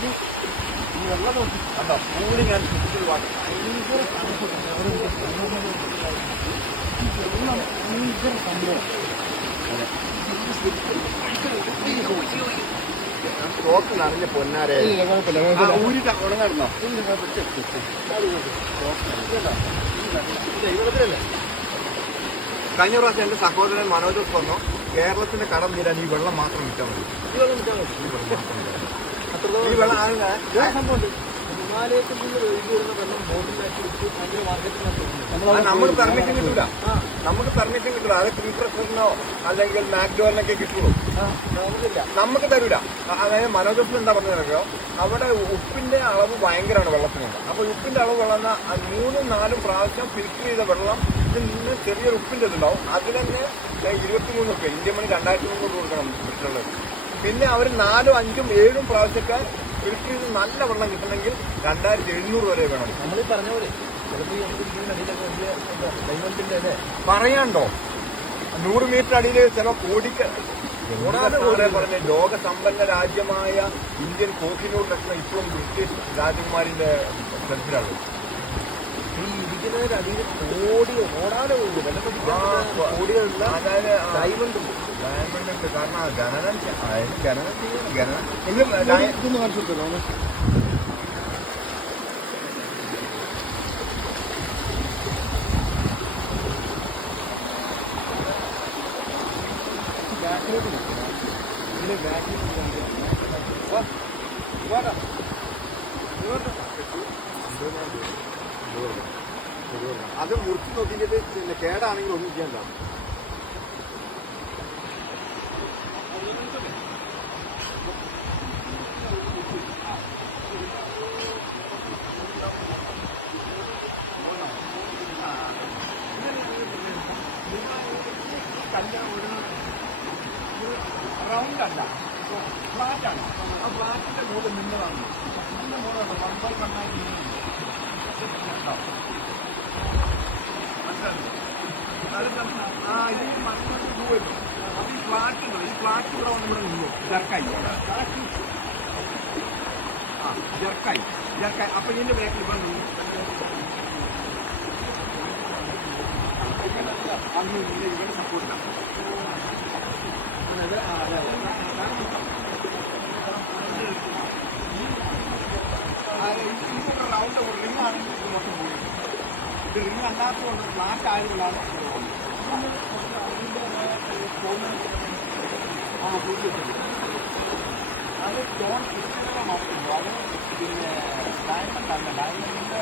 ഈ വെള്ളം നോക്കി കണ്ടോ കൂളിംഗ് ആൻഡ് ഫിസിക്കൽ വാട്ടർ ഭയങ്കര തണുപ്പ്. വെള്ളം ഭയങ്കര സംഭവം. ഷോക്ക് നിറഞ്ഞ പൊന്നാരെ ഊരിട്ട് ഉണങ്ങാടുന്നോ ഇവിടത്തിലല്ലേ. കഴിഞ്ഞ പ്രാവശ്യം എന്റെ സഹോദരൻ മനോജ് പറഞ്ഞു കേരളത്തിന്റെ കടം തീരാൻ ഈ വെള്ളം മാത്രം വിറ്റാൽ മതി. ഈ വെള്ളം സംഭവമുണ്ട്. ഹിമാലയത്തിൽ നിന്ന് ഒഴുകി വരുന്ന വെള്ളം ബോട്ടിലാക്കി വെച്ച് ഭയങ്കര മാർക്കറ്റിനകത്ത് നമുക്ക് പെർമിഷൻ കിട്ടൂല. നമുക്ക് പെർമിഷൻ കിട്ടൂല. അത് പ്രീപ്രഷറിനോ അല്ലെങ്കിൽ മാക്ഡോറിനൊക്കെ കിട്ടുള്ളൂ. നമുക്ക് തരൂല. അതായത് മനോജത്തിൽ എന്താ പറഞ്ഞോ അവിടെ ഉപ്പിന്റെ അളവ് ഭയങ്കരമാണ് വെള്ളത്തിനുണ്ട്. അപ്പൊ ഉപ്പിന്റെ അളവ് വെള്ളം 3-4 പ്രാവശ്യം ഫിൽറ്റർ ചെയ്ത വെള്ളം ഇതിൽ നിന്ന് ചെറിയൊരു ഉപ്പിന്റെ ഇതുണ്ടാവും. അതിൽ തന്നെ 23 റുപ്യ ഇന്ത്യൻ മണി 2300 കൊടുക്കണം ഫിൽറ്ററുള്ളത്. പിന്നെ അവർ 4, 5, 7 പ്രാവശ്യമൊക്കെ ഫിൽറ്റർ ചെയ്ത് നല്ല വെള്ളം കിട്ടണമെങ്കിൽ 2700 വരെ വേണം. നമ്മൾ പറഞ്ഞ പോലെ പറയാണ്ടോ 100 മീറ്റർ അടിയിൽ ചില കോടിക്ക് പറഞ്ഞ ലോകസമ്പന്ന രാജ്യമായ ഇന്ത്യൻ കോഹിനൂർ ലക്ഷണം ഇപ്പോഴും ബ്രിട്ടീഷ് രാജകുമാരിന്റെ സ്ഥലത്തിലാണ്. ഈ ഇരിക്കുന്നതിന് അടിയിൽ ഓടാനോ കോടികളുള്ള അതായത് ഡയമണ്ട് ഉണ്ട്. കാരണം ഗണനം ചെയ്യണം. ഇതൊന്ന് കാണിച്ചിട്ടോ അത് മുറിച്ച് നോക്കിയിട്ട് കേടാണെങ്കിൽ ഒന്നും ചെയ്യണ്ട. റൗണ്ടല്ല, ഫ്ലാറ്റാണ്. ആ ഫ്ലാറ്റിന്റെ മുകളിൽ മിന്നറാണ്. അതിന്റെ മുകളിലാണ് 1/1 ഈ ഫ്ലാറ്റുകൾ ഈ ഫ്ലാറ്റ് ഇവിടെ വന്നിവിടെ നിന്നു ജർക്കായി ജർക്കായി. അപ്പൊ ഇതിന്റെ ബാക്കിൽ ഇവിടെ നിന്നു ഇവിടെ സപ്പോർട്ടില്ല. റൗണ്ട് റിംഗ് ആണെങ്കിൽ ഇത് മൊത്തം പോയി. ഇത് റിംഗ് അല്ലാത്തതുകൊണ്ട് ഫ്ലാറ്റ് ആയതുകൊണ്ടാണ് അത് സ്റ്റോൺ മാത്രമേ. അത് പിന്നെ ഡയമണ്ട് അല്ല. ഡയമണ്ടിന്റെ